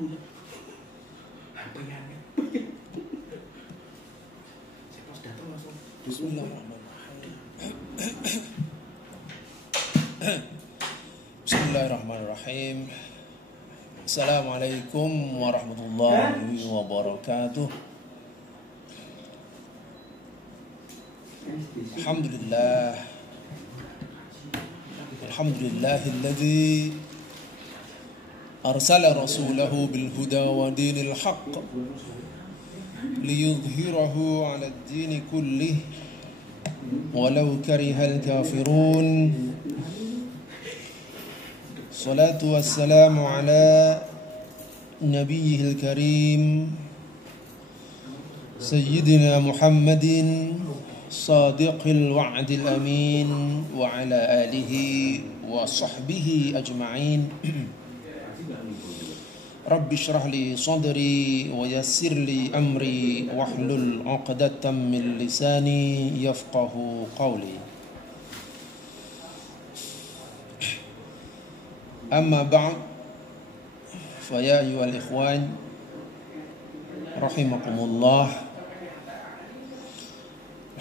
tahu ya. Apa ya? Saya pas datang langsung Bismillahirrahmanirrahim. Bismillahirrahmanirrahim. Assalamualaikum warahmatullahi wabarakatuh. Alhamdulillah. Alhamdulillahilladzi arsala rasulahu bil huda wa dinil haqq liyudhhirahu 'ala ad-din kullih walau karihal kafirun. Salatu wassalamu ala nabiyyil karim sayyidina Muhammadin sadiqil wa'dil amin wa ala alihi wa sahbihi ajma'in. Rabbi shrah li sadri wa yassir li amri wahlul 'uqdatam min lisani yafqahu qawli. Amma ba'd, fa ya ayyuhal ikhwan rahimakumullah.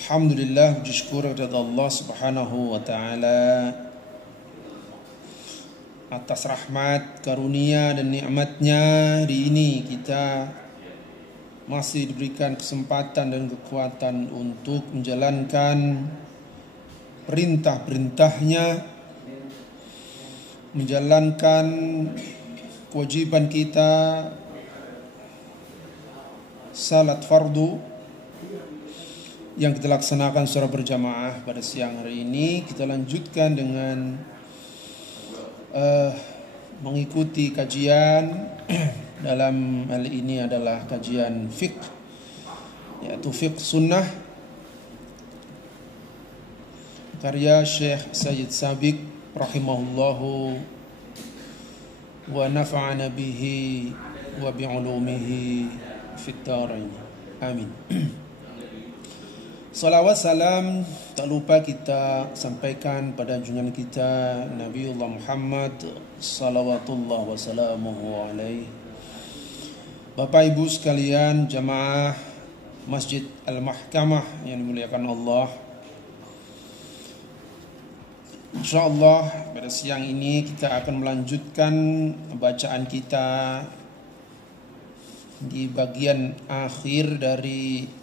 Alhamdulillah, puji syukur kepada Allah Subhanahu wa taala atas rahmat, karunia dan nikmatnya. Hari ini kita masih diberikan kesempatan dan kekuatan untuk menjalankan perintah-perintahnya, menjalankan kewajiban kita salat fardu yang kita laksanakan secara berjamaah pada siang hari ini. Kita lanjutkan dengan mengikuti kajian dalam hal ini adalah kajian fiqh, yaitu fiqh sunnah karya Syekh Sayyid Sabiq rahimahullahu wa nafa'ana bihi wa bi'ulumihi fid dharain. Amin. Salawat salam tak lupa kita sampaikan pada junjungan kita Nabiullah Muhammad salawatullah wassalamuhu alaihi. Bapak Ibu sekalian jamaah Masjid Al-Mahkamah yang dimuliakan Allah, insyaallah pada siang ini kita akan melanjutkan bacaan kita di bagian akhir dari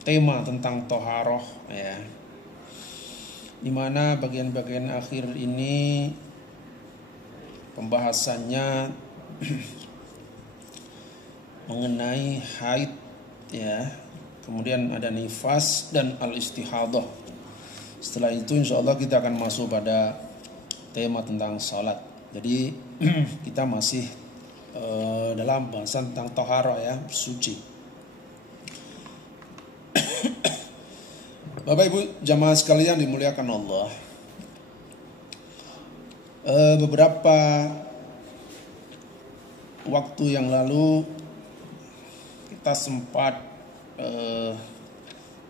tema tentang toharoh, ya, dimana bagian-bagian akhir ini pembahasannya mengenai haid, ya, kemudian ada nifas dan al-istihadah. Setelah itu insyaallah kita akan masuk pada tema tentang salat. Jadi kita masih dalam bahasan tentang toharoh, ya, suci. Bapak Ibu jamaah sekalian dimuliakan Allah, beberapa waktu yang lalu kita sempat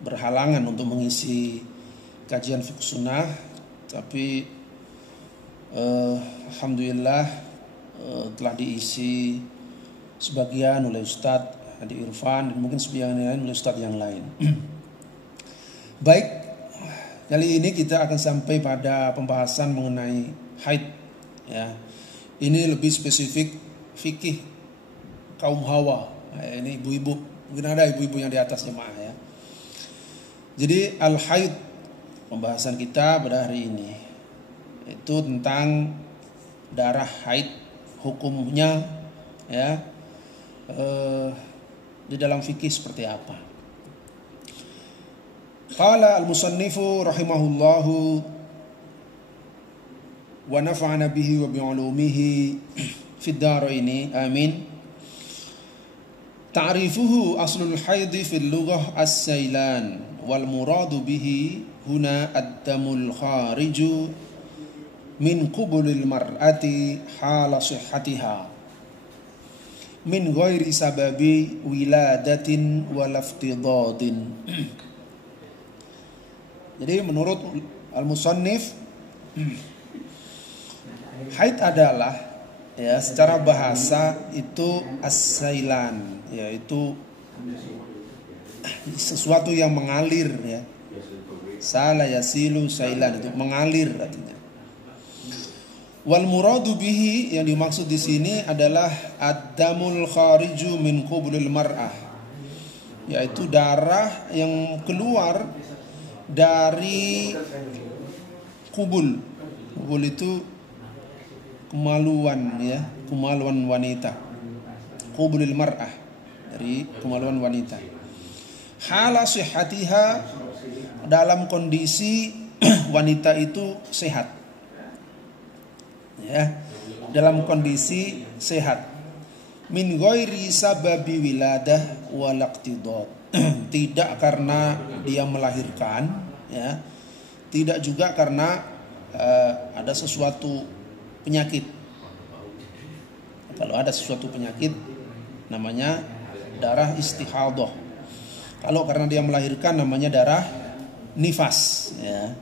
berhalangan untuk mengisi kajian fiqh sunnah, tapi alhamdulillah telah diisi sebagian oleh Ustadz Adi Irfan dan mungkin sebagian lain oleh Ustadz yang lain. Baik, kali ini kita akan sampai pada pembahasan mengenai haid, ya. Ini lebih spesifik fikih kaum hawa. Ini ibu-ibu, mungkin ada ibu-ibu yang di atas jemaah, ya. Jadi al-haid pembahasan kita pada hari ini itu tentang darah haid, hukumnya, ya, di dalam fikih seperti apa. Qala al-musannifu rahimahullahu wa nafa'ana bihi wa bi'ulumihi fid dharaini amin. Ta'rifuhu aslul haidi fil lughah as-sailan wal muradu bihi huna ad-damul khariju min qubulil mar'ati hala sihhatiha min ghairi sababi wiladatin wal iftidadin. Jadi menurut al-musannif, haid adalah ya secara bahasa itu as-sailan, yaitu sesuatu yang mengalir ya. Sala yasilu sailan, itu mengalir artinya. Wal muradu bihi, yang dimaksud di sini adalah ad-damul khariju min qubulil mar'ah, yaitu darah yang keluar dari kubul. Kubul itu kemaluan ya, kemaluan wanita. Qubulil mar'ah, dari kemaluan wanita. Hala sihhatiha, dalam kondisi wanita itu sehat. Ya, dalam kondisi sehat. Min ghairi sababi wiladah wal iqtidad. Tidak karena dia melahirkan ya. Tidak juga karena ada sesuatu penyakit. Kalau ada sesuatu penyakit namanya darah istihadah. Kalau karena dia melahirkan namanya darah nifas ya.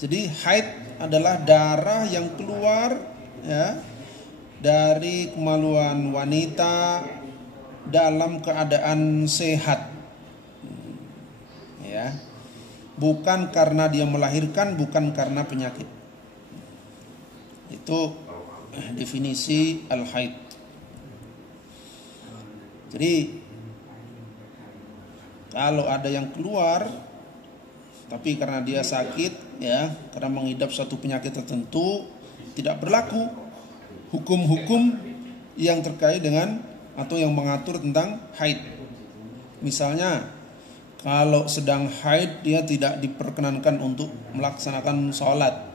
Jadi haid adalah darah yang keluar ya dari kemaluan wanita dalam keadaan sehat. Ya. Bukan karena dia melahirkan, bukan karena penyakit. Itu definisi al-haid. Jadi kalau ada yang keluar tapi karena dia sakit ya, karena mengidap suatu penyakit tertentu, tidak berlaku hukum-hukum yang terkait dengan atau yang mengatur tentang haid. Misalnya kalau sedang haid dia tidak diperkenankan untuk melaksanakan sholat,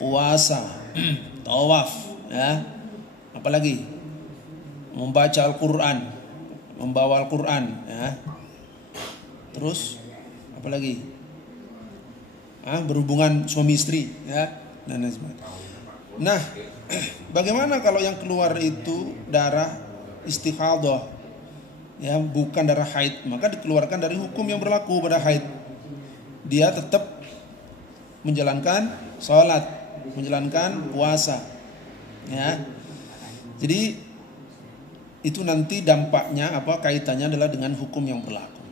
puasa, tawaf ya, apalagi membaca Al-Quran, membawa Al-Quran ya. Terus apalagi berhubungan suami istri ya, dan lain sebagainya. Nah, bagaimana kalau yang keluar itu darah istihadah ya, bukan darah haid? Maka dikeluarkan dari hukum yang berlaku pada haid. Dia tetap menjalankan sholat, menjalankan puasa ya. Jadi itu nanti dampaknya apa, kaitannya adalah dengan hukum yang berlaku.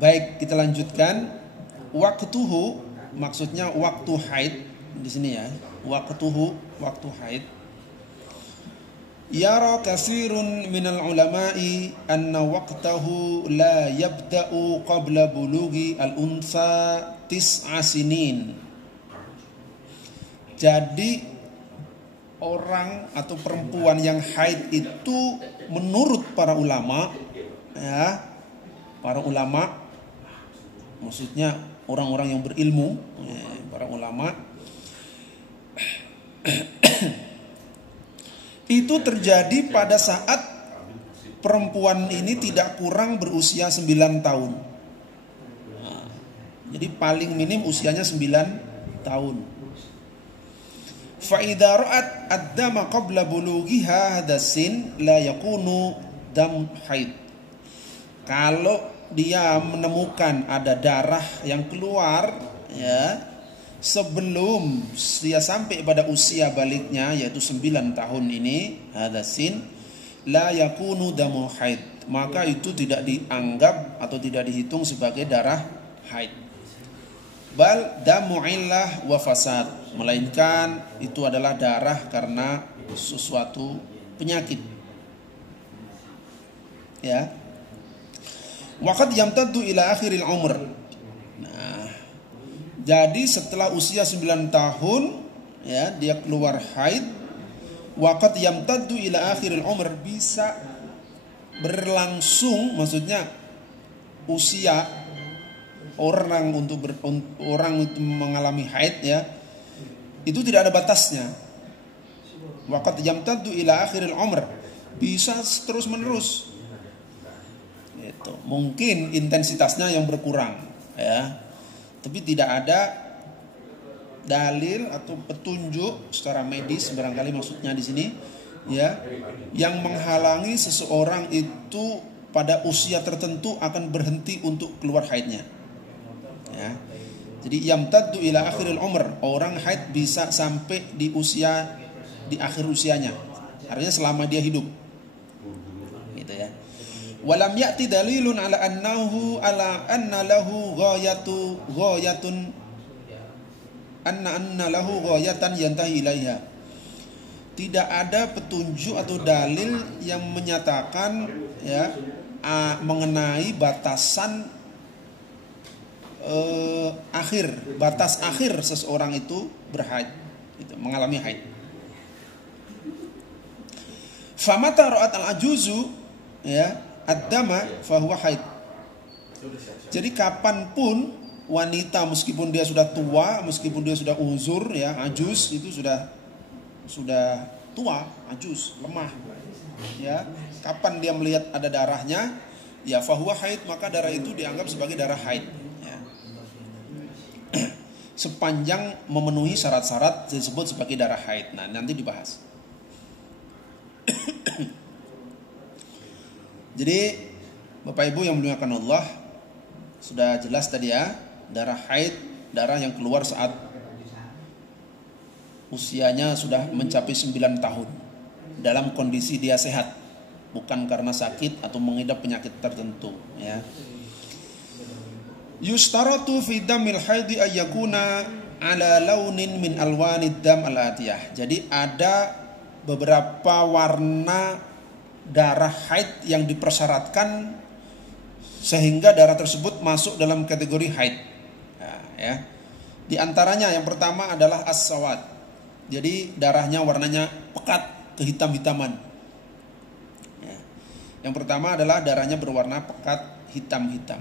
Baik, kita lanjutkan. Waktuhu, maksudnya waktu haid di sini ya. Waktuhu, waktu haid. Yara katsirun minal ulama'i anna waqtahu la yabda'u qabla bulughi al-unsa 9 sinin. Jadi orang atau perempuan yang haid itu menurut para ulama ya, para ulama maksudnya orang-orang yang berilmu, para ulama, itu terjadi pada saat perempuan ini tidak kurang berusia 9 tahun. Jadi paling minim usianya 9 tahun. Fa idza ra'at ad-dama qabla bulughiha hadasin la yakunu dam haid. Kalau dia menemukan ada darah yang keluar ya sebelum dia sampai pada usia baliknya, yaitu 9 tahun ini, hadasin la yakunu damu haid, maka itu tidak dianggap atau tidak dihitung sebagai darah haid. Bal damu illah wa fasad, melainkan itu adalah darah karena sesuatu penyakit ya. Waqad yamtaddu ila akhiril umr. Nah, jadi setelah usia 9 tahun ya dia keluar haid. Waqad yamtaddu ila akhiril umr, bisa berlangsung, maksudnya usia orang untuk orang itu mengalami haid ya, itu tidak ada batasnya. Waqad yamtaddu ila akhiril umr, bisa terus menerus. Itu mungkin intensitasnya yang berkurang ya, tapi tidak ada dalil atau petunjuk secara medis barangkali maksudnya di sini ya, yang menghalangi seseorang itu pada usia tertentu akan berhenti untuk keluar haidnya ya. Jadi yamtaddu ila akhiril umr, orang haid bisa sampai di usia di akhir usianya. Artinya selama dia hidup. Gitu ya. Walam ya'ti dalilun ala anna lahu ghayatan yantahi ilaiha. Tidak ada petunjuk atau dalil yang menyatakan ya mengenai batasan batas akhir seseorang itu berhaid, gitu, mengalami haid. Famata ra'at al-ajuzu ya ad-dama fahuwa haid. Jadi kapanpun wanita meskipun dia sudah tua, meskipun dia sudah uzur ya, ajuz itu sudah tua, ajuz, lemah. Ya, kapan dia melihat ada darahnya, ya fahuwa haid, maka darah itu dianggap sebagai darah haid. Ya. Sepanjang memenuhi syarat-syarat disebut sebagai darah haid. Nah, nanti dibahas. Jadi Bapak Ibu yang memuliakan Allah, sudah jelas tadi ya, darah haid, darah yang keluar saat usianya sudah mencapai 9 tahun dalam kondisi dia sehat, bukan karena sakit atau mengidap penyakit tertentu ya. Yustaratu fi damil haidi ayyakuna ala launin min alwanid dam al-atiyah. Jadi ada beberapa warna darah haid yang dipersyaratkan sehingga darah tersebut masuk dalam kategori haid. Nah, ya. Di antaranya yang pertama adalah as-sawad. Jadi darahnya warnanya pekat, kehitam-hitaman. Ya. Yang pertama adalah darahnya berwarna pekat, hitam-hitam.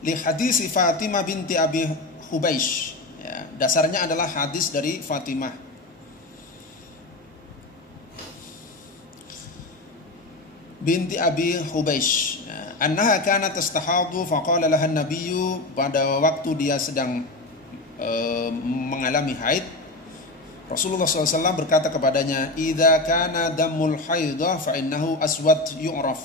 Li hadis Fatimah binti Abi Hubeish. Ya, dasarnya adalah hadis dari Fatimah binti Abi Hubeish. Annaha kanat tastahadu faqala laha an-nabiyyu, pada waktu dia sedang mengalami haid, Rasulullah SAW berkata kepadanya, idza kana damul haidah fa innahu aswad yu'raf,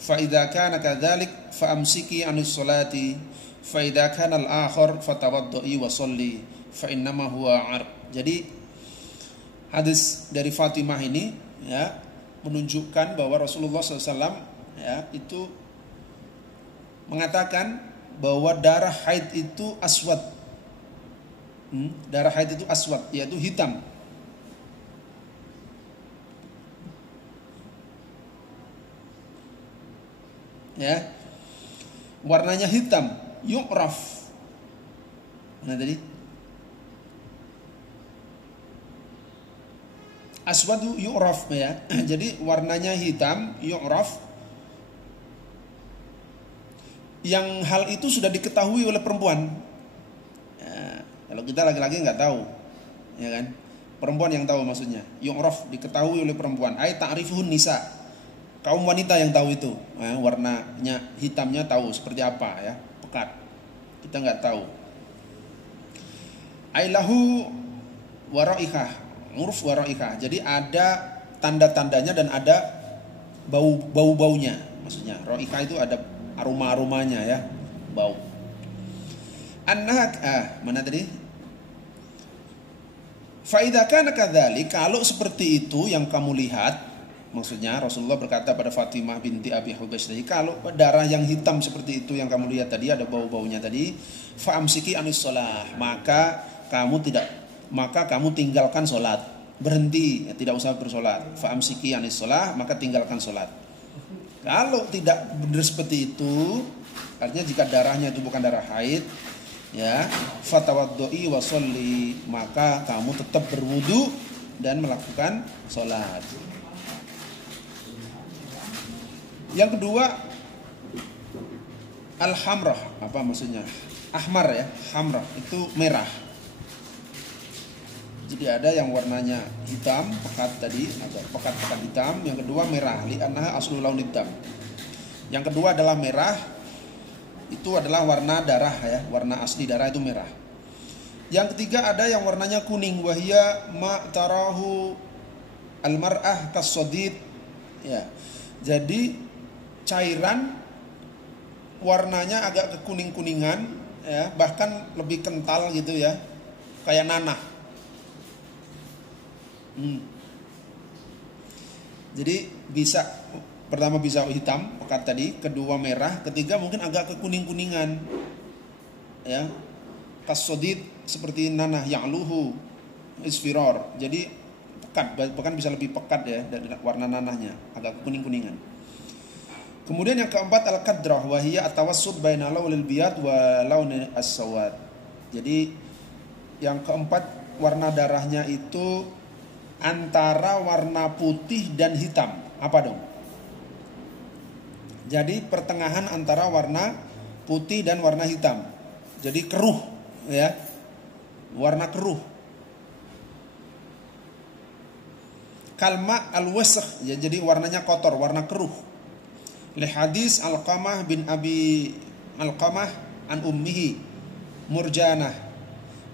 fa idza kana kadzalik fa amsiki 'anis salati, fa idza kana al-akhar fatawaddai wa shalli fa innama huwa 'arq. Jadi hadis dari Fatimah ini ya menunjukkan bahwa Rasulullah SAW ya itu mengatakan bahwa darah haid itu aswad. Darah haid itu aswad, yaitu hitam. Ya. Warnanya hitam, yu'raf. Mana tadi? Aswadu yu'raf ya. Jadi warnanya hitam, yu'raf. Yang hal itu sudah diketahui oleh perempuan. Kalau kita laki-laki nggak tahu, ya kan? Perempuan yang tahu maksudnya. Yu'raf, diketahui oleh perempuan. Ai ta'rifuhun nisa. Kaum wanita yang tahu itu. Warnanya hitamnya tahu seperti apa ya, pekat. Kita nggak tahu. Ai lahu waraikah, urf waraikah. Jadi ada tanda-tandanya dan ada bau-baunya. Maksudnya raikah itu ada aroma-aromanya ya, bau. Mana tadi? Fa idza kana kadzalik, kalau seperti itu yang kamu lihat, maksudnya Rasulullah berkata pada Fatimah binti Abi Hubeish tadi, kalau darah yang hitam seperti itu yang kamu lihat tadi, ada bau-baunya tadi, fa amsiki anis shalah, maka kamu tinggalkan salat, berhenti, ya, tidak usah bersolat. Fa amsiki anis shalah, maka tinggalkan salat. Kalau tidak benar seperti itu, artinya jika darahnya itu bukan darah haid, ya, fatawaddoi wa sholli, maka kamu tetap berwudu dan melakukan sholat. Yang kedua, al-hamrah, apa maksudnya? Ahmar ya, hamrah itu merah. Jadi ada yang warnanya hitam, pekat tadi, atau pekat-pekat hitam. Yang kedua merah, li'annaha aslul launid dam. Yang kedua adalah merah, itu adalah warna darah ya, warna asli darah itu merah. Yang ketiga ada yang warnanya kuning, wahia ma tarahu al-mar'ah kas-sadid ya. Jadi cairan warnanya agak kekuning-kuningan ya, bahkan lebih kental gitu ya, kayak nanah. Jadi bisa, pertama bisa hitam pekat tadi, kedua merah, ketiga mungkin agak kekuning-kuningan. Ya. Kasodid seperti nanah ya'luhu isfiror. Jadi pekat, bahkan bisa lebih pekat ya dari warna nanahnya, agak kuning-kuningan. Kemudian yang keempat al-kadrah wa hiya at-tawassut baina launil biyad wa launil as-sawad. Jadi yang keempat warna darahnya itu antara warna putih dan hitam. Apa dong? Jadi pertengahan antara warna putih dan warna hitam. Jadi keruh ya. Warna keruh. Kalma al-wasakh ya, jadi warnanya kotor, warna keruh. Li hadis Alqamah bin Abi Alqamah an ummihi Murjanah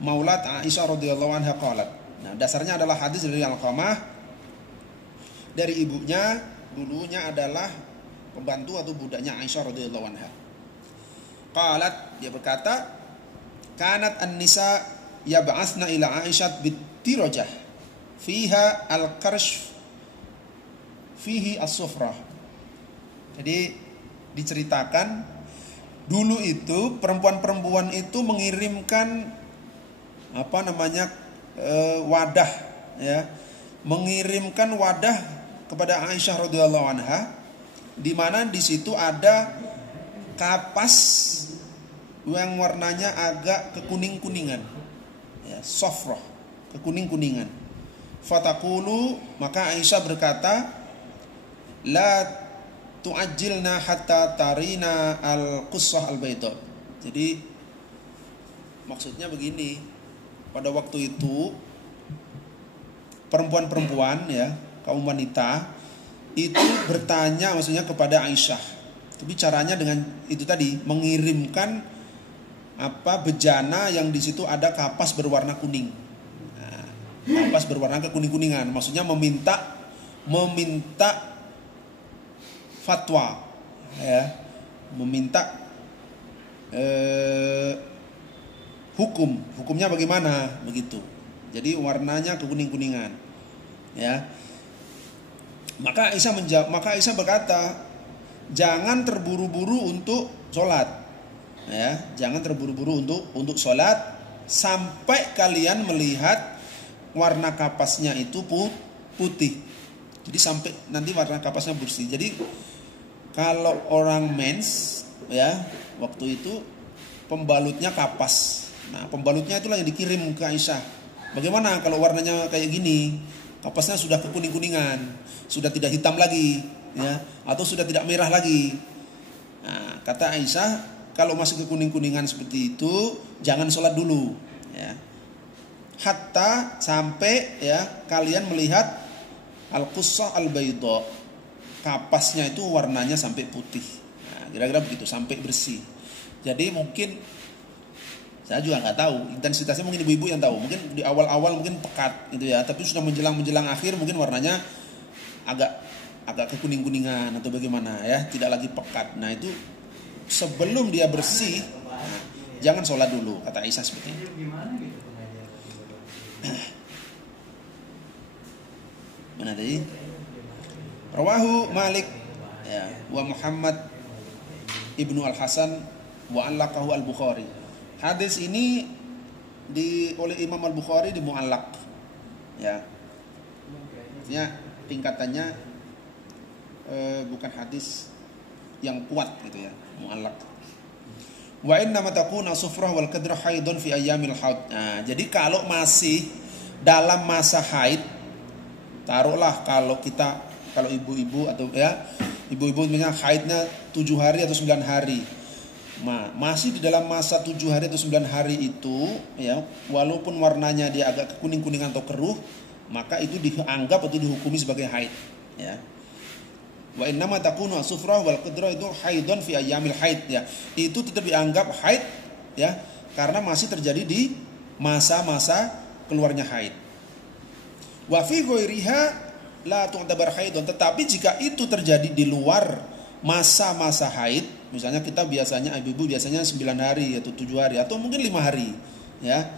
maulat Aisyah radhiyallahu anha qalat. Nah, dasarnya adalah hadis dari Alqamah dari ibunya, dulunya adalah pembantu atau budaknya Aisyah radhiyallahu anha. Qalat, dia berkata, kanat an-nisa yab'atsna ila Aisyah bitirajah fiha al-karsh fihi as-sufrah. Jadi diceritakan dulu itu perempuan-perempuan itu mengirimkan wadah ya, mengirimkan wadah kepada Aisyah radhiyallahu anha, di mana di situ ada kapas yang warnanya agak kekuning-kuningan ya, sofroh, kekuning-kuningan. Fataqulu, maka Aisyah berkata, la tu'ajjilna hatta tarina al-qussah al-bayda. Jadi maksudnya begini, pada waktu itu perempuan-perempuan ya, kaum wanita itu bertanya maksudnya kepada Aisyah. Tapi caranya dengan itu tadi, mengirimkan bejana yang di situ ada kapas berwarna kuning. Nah, kapas berwarna kekuning-kuningan, maksudnya meminta fatwa ya, meminta hukumnya bagaimana begitu. Jadi warnanya kekuning-kuningan ya. Maka Aisyah berkata, jangan terburu-buru untuk sholat ya, jangan terburu-buru untuk sholat sampai kalian melihat warna kapasnya itu putih. Jadi sampai nanti warna kapasnya bersih. Jadi kalau orang mens ya, waktu itu pembalutnya kapas. Nah, pembalutnya itulah yang dikirim ke Aisyah. Bagaimana kalau warnanya kayak gini? Kapasnya sudah kekuning-kuningan, sudah tidak hitam lagi ya, atau sudah tidak merah lagi. Nah, kata Aisyah, kalau masih kekuning-kuningan seperti itu, jangan sholat dulu ya. Hatta sampai ya kalian melihat al-qussah al-bayda, kapasnya itu warnanya sampai putih. Nah, kira-kira begitu, sampai bersih. Jadi mungkin saya juga nggak tahu intensitasnya, mungkin ibu-ibu yang tahu. Mungkin di awal-awal mungkin pekat gitu ya, tapi sudah menjelang akhir mungkin warnanya agak kekuning-kuningan atau bagaimana ya, tidak lagi pekat. Nah, itu sebelum dia bersih, jangan sholat dulu, kata Aisyah seperti itu. Mana tadi? Rawahu Malik ya, wa Muhammad ibnu Al-Hasan wa allaqahu Al-Bukhari. Hadis ini oleh Imam Al-Bukhari di mu'allaq ya. Artinya tingkatannya bukan hadis yang kuat gitu ya, mu'allaq. Wa inna ma takuna sufrah wal kadrah haidun fi ayyamil haid. Nah, jadi kalau masih dalam masa haid, taruhlah kalau ibu-ibu atau ya, ibu-ibu misalnya haidnya 7 hari atau 9 hari. Nah, masih di dalam masa 7 hari atau 9 hari itu ya, walaupun warnanya dia agak kuning-kuningan atau keruh, maka itu dianggap atau dihukumi sebagai haid ya. Wa innama takunu as-sufrah wal qadrah itu haidun fi ayyamil haid ya. Itu tetap dianggap haid ya, karena masih terjadi di masa-masa keluarnya haid. Wa fi ghairiha la tu'tabar haidun, tetapi jika itu terjadi di luar masa-masa haid, misalnya kita biasanya ibu-ibu biasanya 9 hari atau 7 hari atau mungkin 5 hari ya.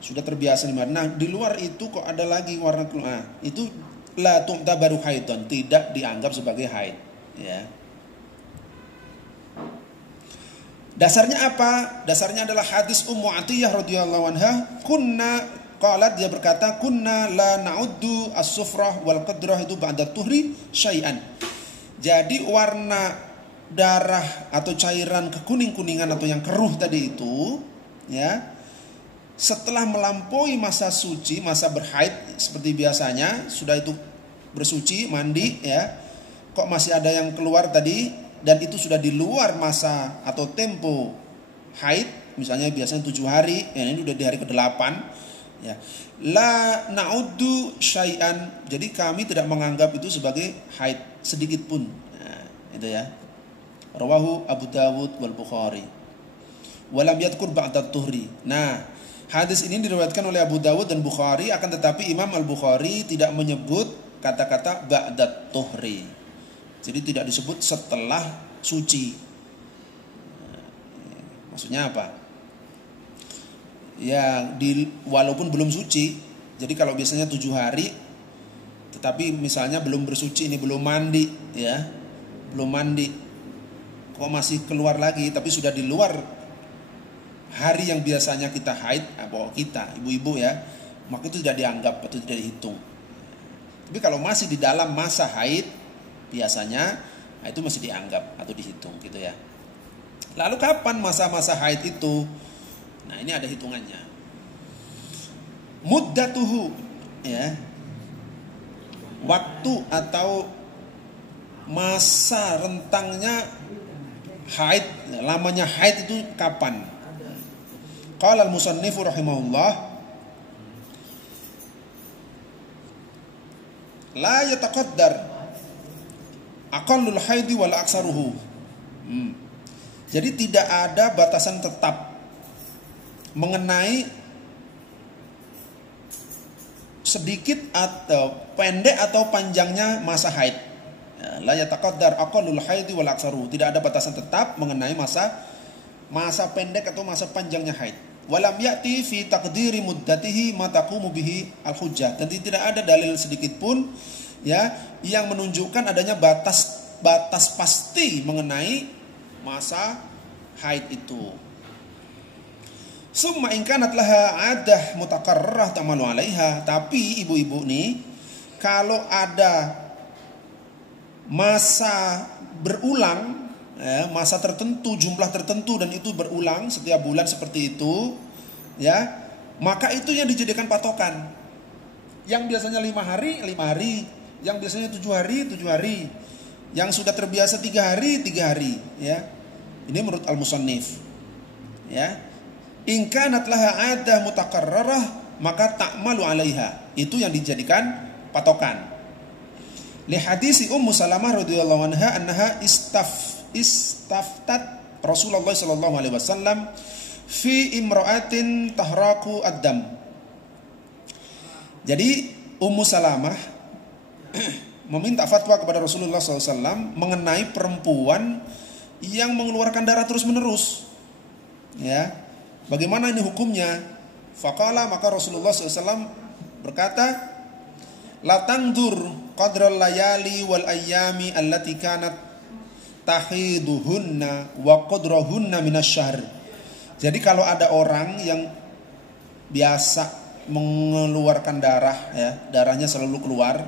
sudah terbiasa 5 hari. Nah, di luar itu kok ada lagi warna keluar. Nah, itu la tu'tabaru haidon, tidak dianggap sebagai haid, ya. Dasarnya apa? Dasarnya adalah hadis Ummu Atiyah radhiyallahu anha, qalat, dia berkata, kunna la na'uddu as-sufrah wal qadrah itu ba'da tuhri syai'an. Jadi warna darah atau cairan kekuning-kuningan atau yang keruh tadi itu, ya, setelah melampaui masa suci, masa berhaid seperti biasanya, sudah itu bersuci, mandi, ya, kok masih ada yang keluar tadi, dan itu sudah di luar masa atau tempo haid, misalnya biasanya 7 hari, ya ini udah di hari ke-8, ya. La na'uddu syai'an, jadi kami tidak menganggap itu sebagai haid sedikit pun. Nah, itu ya. Rawahu Abu Dawud wal Bukhari. Walam yadhkur ba'da tuhri. Nah, hadis ini diriwayatkan oleh Abu Dawud dan Bukhari, akan tetapi Imam Al-Bukhari tidak menyebut kata-kata ba'da tuhri. Jadi tidak disebut setelah suci. Maksudnya apa? Ya, walaupun belum suci. Jadi kalau biasanya 7 hari, tetapi misalnya belum bersuci, ini belum mandi, ya, belum mandi, kok masih keluar lagi, tapi sudah di luar hari yang biasanya kita haid, kita ibu-ibu, ya, maka itu tidak dianggap atau tidak dihitung. Tapi kalau masih di dalam masa haid, biasanya itu masih dianggap atau dihitung, gitu ya. Lalu kapan masa-masa haid itu? Nah, ini ada hitungannya. Muddatuhu, ya, waktu atau masa rentangnya haid, lamanya haid itu kapan? Qala al-musannifu rahimahullah, la yataqaddar aqallul haidi wal aksaruhu. Jadi tidak ada batasan tetap mengenai sedikit atau pendek atau panjangnya masa haid. La yataqaddar aqallul haidi wal aksaruhu. Tidak ada batasan tetap mengenai masa pendek atau masa panjangnya haid. Walam ya'ti fi taqdiri muddatihi ma taqumu bihi al-hujjah. Dan tidak ada dalil sedikit pun, ya, yang menunjukkan adanya batas pasti mengenai masa haid itu. Summa in kanat laha 'adah mutakarrarah ta'malu 'alaiha. Tapi ibu-ibu nih, kalau ada masa berulang, masa tertentu, jumlah tertentu, dan itu berulang setiap bulan seperti itu, ya, maka itu yang dijadikan patokan. Yang biasanya 5 hari, 5 hari, yang biasanya 7 hari, 7 hari, yang sudah terbiasa 3 hari, 3 hari, ya. Ini menurut al-musannif, ya. In kanat laha 'adah mutakarrarah maka ta'malu 'alaiha. Itu yang dijadikan patokan. Li hadis Ummu Salamah radhiyallahu anha annaha istaftat Rasulullah sallallahu alaihi wasallam fi imra'atin tahraku ad-dam. Jadi Ummu Salamah meminta fatwa kepada Rasulullah SAW mengenai perempuan yang mengeluarkan darah terus menerus, ya. Bagaimana ini hukumnya? Faqala, maka Rasulullah SAW berkata, la tangdur qadral layali wal ayyami allati kanat tahiduhunna wa qadrahunna minasyahr. Jadi kalau ada orang yang biasa mengeluarkan darah, ya, darahnya selalu keluar,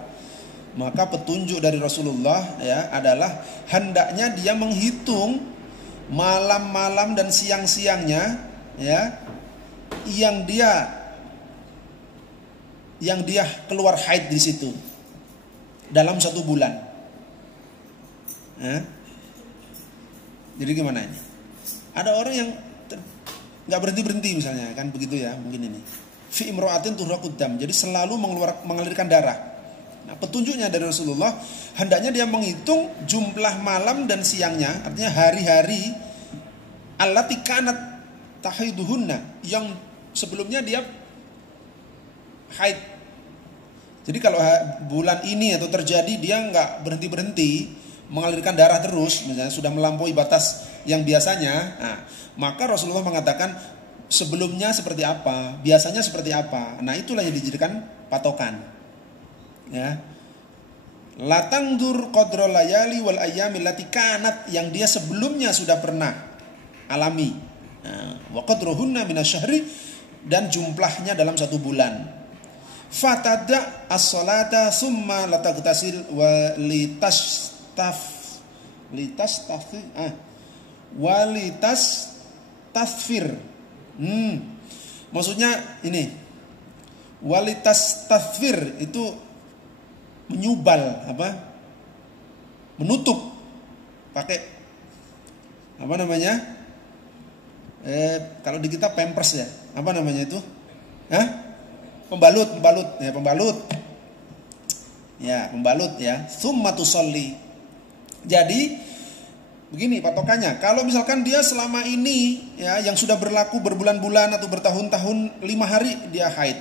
maka petunjuk dari Rasulullah, ya, adalah hendaknya dia menghitung malam-malam dan siang-siangnya, ya, yang dia keluar haid di situ dalam 1 bulan. Jadi gimana ini? Ada orang yang nggak berhenti misalnya, kan begitu ya, mungkin ini. Fi imra'atin turaqud dam, jadi selalu mengalirkan darah. Nah, petunjuknya dari Rasulullah, hendaknya dia menghitung jumlah malam dan siangnya, artinya hari-hari allati kanat tahiduhunna, yang sebelumnya dia haid. Jadi kalau bulan ini atau terjadi dia nggak berhenti mengalirkan darah terus, misalnya sudah melampaui batas yang biasanya, nah, maka Rasulullah mengatakan sebelumnya seperti apa, biasanya seperti apa. Nah, itulah yang dijadikan patokan. Ya. La tangdur qadra layali wal ayyamil lati kanat, yang dia sebelumnya sudah pernah alami. Wa qadruhunna minasyahri, dan jumlahnya dalam 1 bulan. Fatada as-salata summa latagtasil wa walitas tasfir. Maksudnya ini, walitas tasfir itu menyubal, menutup pakai apa namanya, kalau di kita pampers ya, apa namanya itu, pembalut ya, summa tusolli. Jadi begini patokannya, kalau misalkan dia selama ini ya, yang sudah berlaku berbulan-bulan atau bertahun-tahun 5 hari dia haid,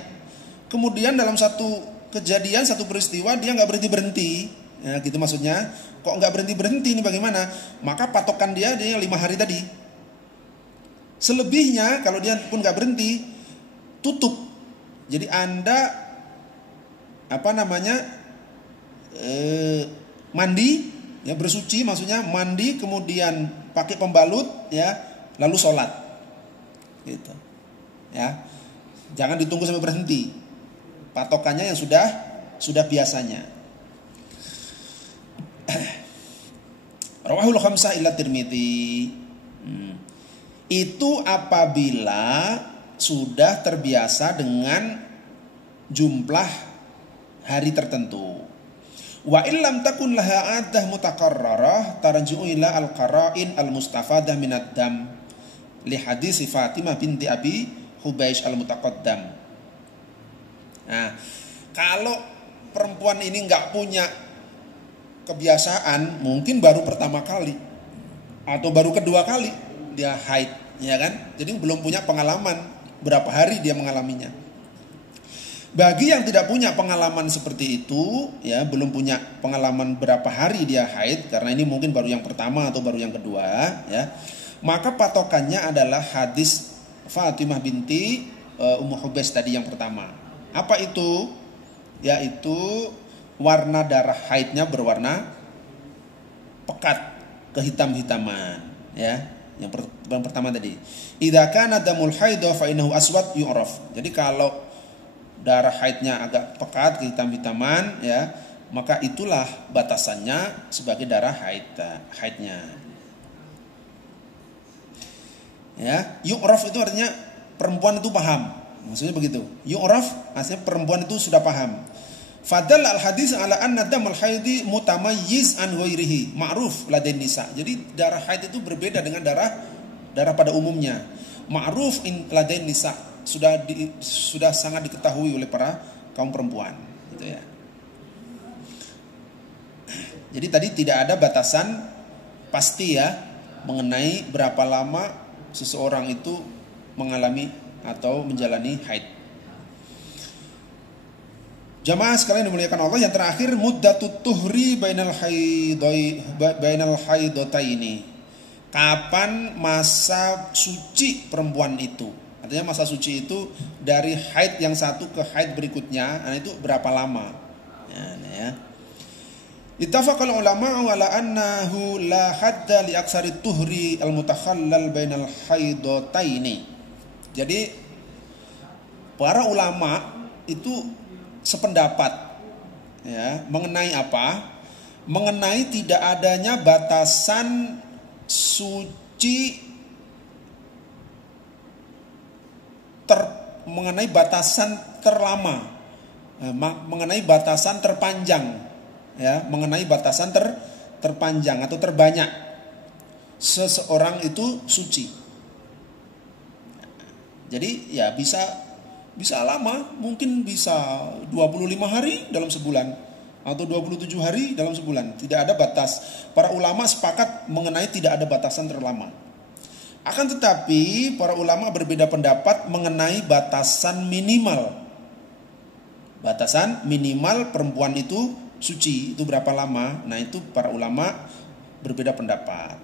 kemudian dalam satu kejadian, satu peristiwa dia nggak berhenti, ya gitu maksudnya, kok nggak berhenti ini bagaimana? Maka patokan dia 5 hari tadi. Selebihnya kalau dia pun nggak berhenti, tutup. Jadi Anda mandi, ya bersuci, maksudnya mandi kemudian pakai pembalut, ya lalu sholat, gitu, ya. Jangan ditunggu sampai berhenti. Patokannya yang sudah biasanya. Rawahul khamsah illa Tirmidzi. Itu apabila sudah terbiasa dengan jumlah hari tertentu. Wa illam takun laha adah mutaqarrarah tarji'u ila al-qara'in al-mustafadah minad dam li hadis Fatimah binti Abi Hubaish al-mutaqaddam. Nah, kalau perempuan ini nggak punya kebiasaan, mungkin baru pertama kali atau baru kedua kali dia haid, ya kan? Jadi belum punya pengalaman berapa hari dia mengalaminya. Bagi yang tidak punya pengalaman seperti itu, ya belum punya pengalaman berapa hari dia haid, karena ini mungkin baru yang pertama atau baru yang kedua, ya, maka patokannya adalah hadis Fatimah binti Ummu Hubaish tadi yang pertama. Apa itu? Yaitu warna darah haidnya berwarna pekat, kehitam-hitaman, ya. Yang pertama tadi, idza kana damul haidha fa innahu aswad yu'raf. Jadi kalau darah haidnya agak pekat, kehitam-hitaman, ya, maka itulah batasannya sebagai darah haidnya. Ya, yu'raf itu artinya perempuan itu paham. Maksudnya begitu. Yu'raf artinya perempuan itu sudah paham. Fadal al-hadis ala anna damul haidi mutamayyiz an ghairihi ma'ruf ladain nisa. Jadi darah haid itu berbeda dengan darah pada umumnya. Ma'ruf ladain nisa, sudah sangat diketahui oleh para kaum perempuan, gitu ya. Jadi tadi tidak ada batasan pasti ya mengenai berapa lama seseorang itu mengalami atau menjalani haid. Jamaah sekalian dimuliakan Allah, yang terakhir muddatut tuhri bainal haidotaini. Kapan masa suci perempuan itu? Artinya masa suci itu dari haid yang satu ke haid berikutnya, nah itu berapa lama? Ya. Ittafaqal ulama ala annahu la hadda li aksari tuhri al-mutakhallal bainal haidotaini. Jadi para ulama itu sependapat, ya, mengenai apa? Mengenai tidak adanya batasan suci mengenai batasan terlama, mengenai batasan terpanjang, ya, mengenai batasan terpanjang atau terbanyak seseorang itu suci. Jadi ya bisa lama, mungkin bisa 25 hari dalam sebulan atau 27 hari dalam sebulan. Tidak ada batas. Para ulama sepakat mengenai tidak ada batasan terlama. Akan tetapi para ulama berbeda pendapat mengenai batasan minimal. Batasan minimal perempuan itu suci itu berapa lama? Nah, itu para ulama berbeda pendapat.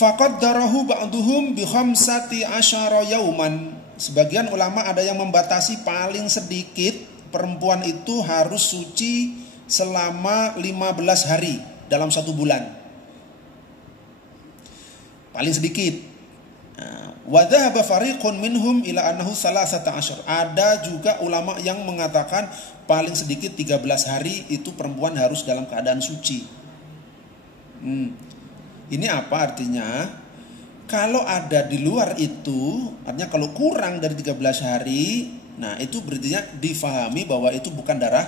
Faqaddarahu ba'duhum bi khamsati asyara yauman. Sebagian ulama ada yang membatasi paling sedikit perempuan itu harus suci selama 15 hari dalam 1 bulan. Paling sedikit. Wa dhahaba fariqun minhum ila annahu 13. Ada juga ulama yang mengatakan paling sedikit 13 hari itu perempuan harus dalam keadaan suci. Ini apa artinya? Kalau ada di luar itu, artinya kalau kurang dari 13 hari, nah itu berarti difahami bahwa itu bukan darah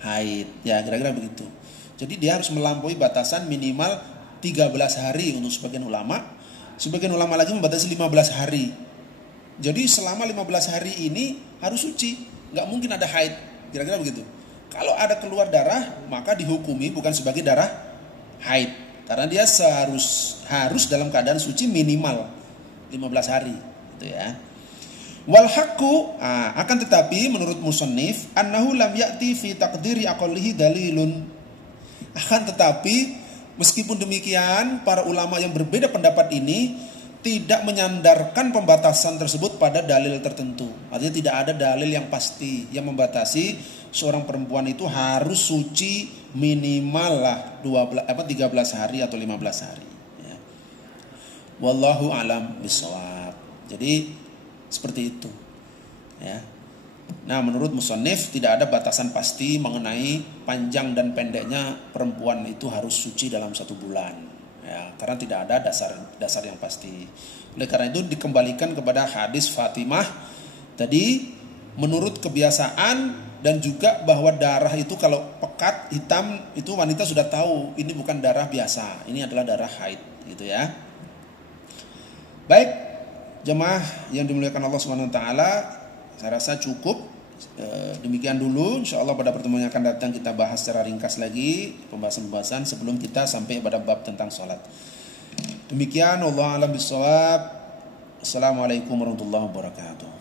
haid. Ya, kira-kira begitu. Jadi dia harus melampaui batasan minimal 13 hari untuk sebagian ulama. Sebagian ulama lagi membatasi 15 hari. Jadi selama 15 hari ini harus suci, nggak mungkin ada haid. Kira-kira begitu. Kalau ada keluar darah, maka dihukumi bukan sebagai darah haid. Karena dia harus dalam keadaan suci minimal 15 hari, gitu ya. Wal haqqu, akan tetapi menurut musannif annahu lam ya'ti fi taqdiri aqallihi dalilun. Akan tetapi meskipun demikian para ulama yang berbeda pendapat ini tidak menyandarkan pembatasan tersebut pada dalil tertentu. Artinya tidak ada dalil yang pasti yang membatasi seorang perempuan itu harus suci minimal lah 13 hari atau 15 hari. Ya. Wallahu alam bisawab. Jadi seperti itu. Ya. Nah, menurut musannif tidak ada batasan pasti mengenai panjang dan pendeknya perempuan itu harus suci dalam 1 bulan. Ya, karena tidak ada dasar yang pasti. Oleh karena itu dikembalikan kepada hadis Fatimah tadi, menurut kebiasaan dan juga bahwa darah itu kalau pekat hitam itu wanita sudah tahu ini bukan darah biasa, ini adalah darah haid, gitu ya. Baik, jemaah yang dimuliakan Allah Subhanahu wa taala, saya rasa cukup. Demikian dulu, insyaallah pada pertemuan yang akan datang kita bahas secara ringkas lagi pembahasan-pembahasan sebelum kita sampai pada bab tentang salat. Demikian, wallahu a'lam bishawab. Assalamualaikum warahmatullahi wabarakatuh.